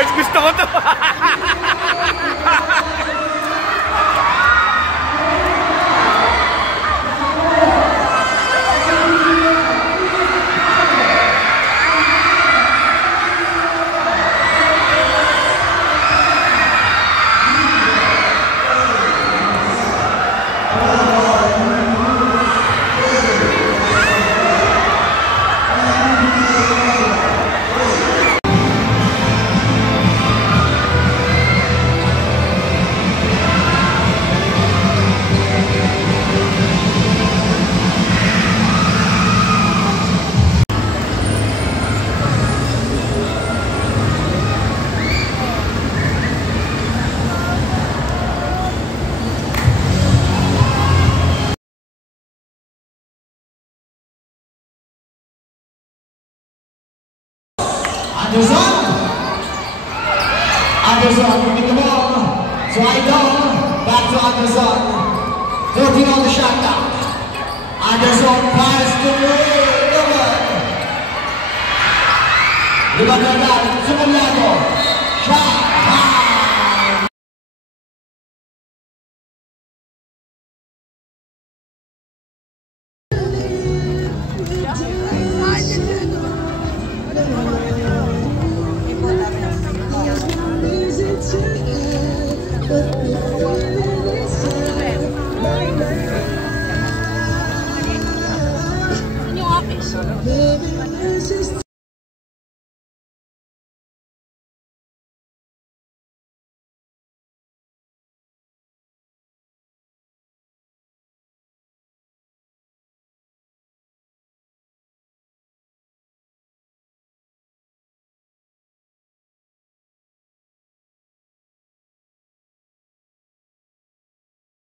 Ay, gusto ko to. Anderson, give the ball to Aidon, back to Anderson, 13 on the shot clock. Anderson pass to Logan. Libangan, Sumulado, shot, time.